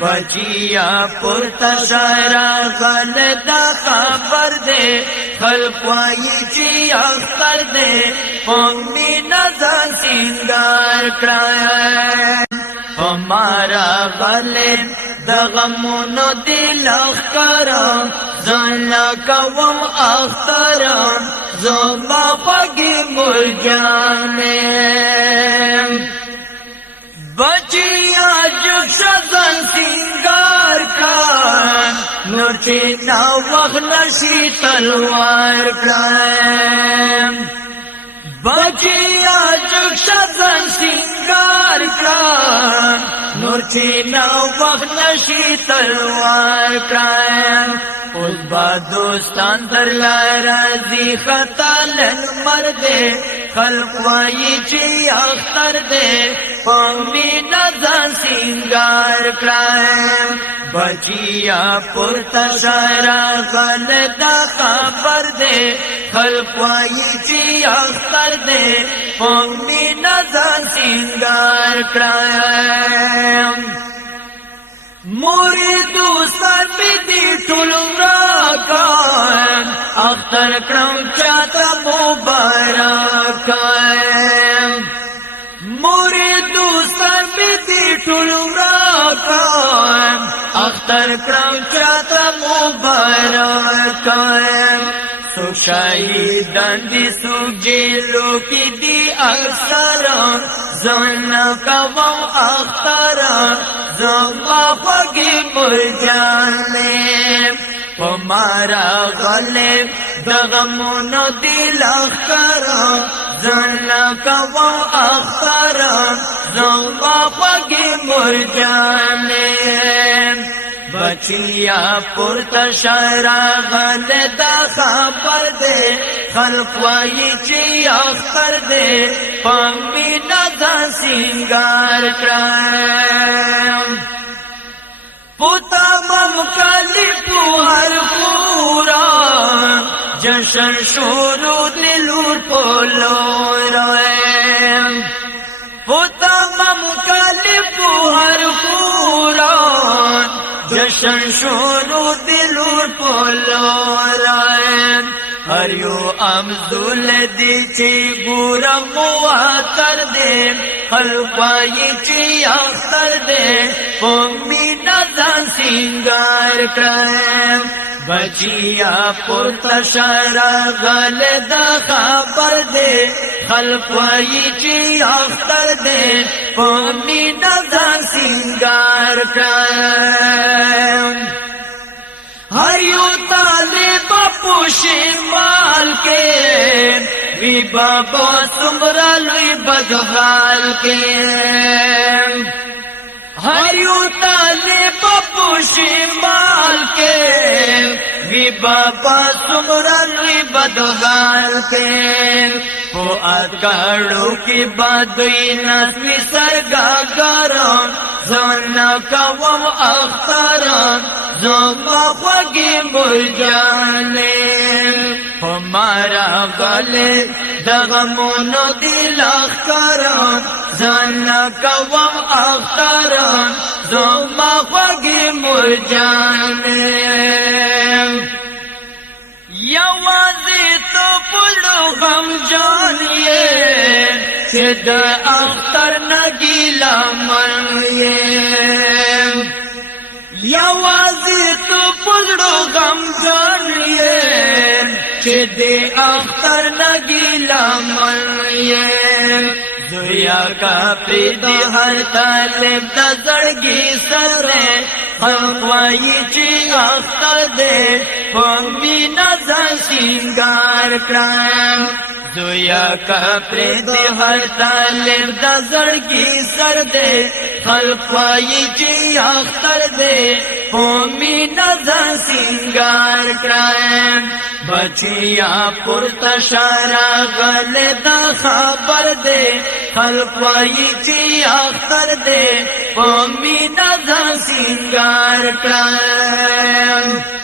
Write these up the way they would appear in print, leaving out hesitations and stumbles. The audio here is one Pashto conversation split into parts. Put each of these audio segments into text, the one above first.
بچیا پورتا شارا غلطا خبر دے خلق وائی چی اختر دے قومی نظر سنگار کرایا ہمارا غلط دغمونو دل اخکرم زنلا کوم اخترم زما خوگی مرجانم بچیا جگ شزن سنگار کن نور چینا وقت نشی تلوار کن بچیا جگ شزن سنگار کن نور چینا وقت نشی تلوار کن اس با دوستان در لارازی خطالن مردے خلق وائی چی اختر دے قومی نظر سنگار کرائیں بچیا پورتا شارا غلطا خبر دے خلق وائی چی اختر دے قومی نظر سنگار کرائیں موری دوستان بیدی ٹولم راکان اختر کرم چاہتا مبارکان موری دوستان بیدی ٹولم راکان اختر کرم چاہتا مبارکان سوک شاہیدان دی سوک جیلو کی دی اکثران زمنا کوم اختران زما خوگی مرجانم ہمارا غلط دغمونو دل اخکرم زمنا کوم اختران زما خوگی مرجانم بچیا پورتا شارا غلطا خبر دے خلق وائی چی اختر دے قومی نظر سنگار کرائیں پوتا ممکلی پوہر پورا جشن شروع دلور پولو روئیں پوتا ممکلی پوہر پورا جشن شروع دلور پولو رائن ہر یو امزول دی چی گورا مواتر دے خلقائی چی اختر دے قومی نظر سنگار کرائیں بچیا پورتا شارا غلطا خبر دے خلقائی چی اختر دے قومی نظر سنگار کرائیں ہر یو طالب پوشی مال کے وی بابا سمرا لوی بدغال کے ہر یو طالب پوشی مال کے وی بابا سمرا لوی بدغال کے فؤاد کاڑو کی بادوی نسوی سرگا گرم زمنا کوم اخترم زما خوگی مرجانم ہمارا غلط دغمونو دل اخکرم زمنا کوم اخترم زما خوگی مرجانم یوازی تو پلو غم جانیے کہ دا اختر نگیلا منیے یوازی تو پلو غم جانیے کہ دے اختر نگیلا منیے زویا کا پریدی ہر طالب دا زڑگی سر دے خلقوائی چی اختر دے قومی نظر سنگار کرائیں زویا کا پریدی ہر طالب دا زڑگی سر دے خلقوائی چی اختر دے قومی نظر سنگار کرائیں بچیا پورتا شارا غلطا خبر دے خلقوائی چی اختر دے قومی نظر سنگار کرائیں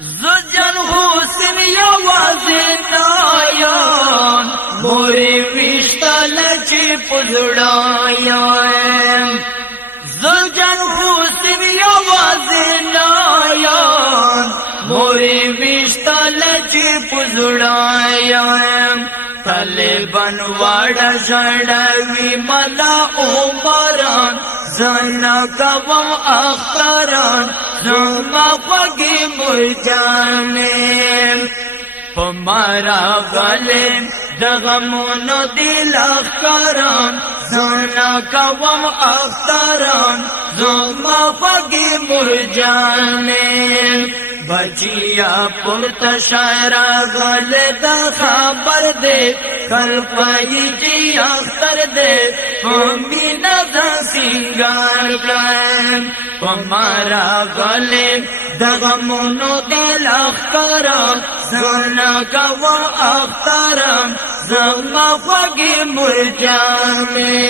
زجن حسن یوازی نایان موری وشتال چی پزڑایان زجن حسن وزړایم طالبان واړه ژړوي ملا عمران زنا کوم اختران زما خوږې مرجانې پمارا غلې د غمونو دل اختران زنا کوم اختران زما خوږې مرجانې بچیا پورته شاعر غل د خبر دے کل پای جی اختر دے مینا د سنگار کړم پمارا غل د غمونو دل اختر زنا کوا اختر زما خوږې مرجانې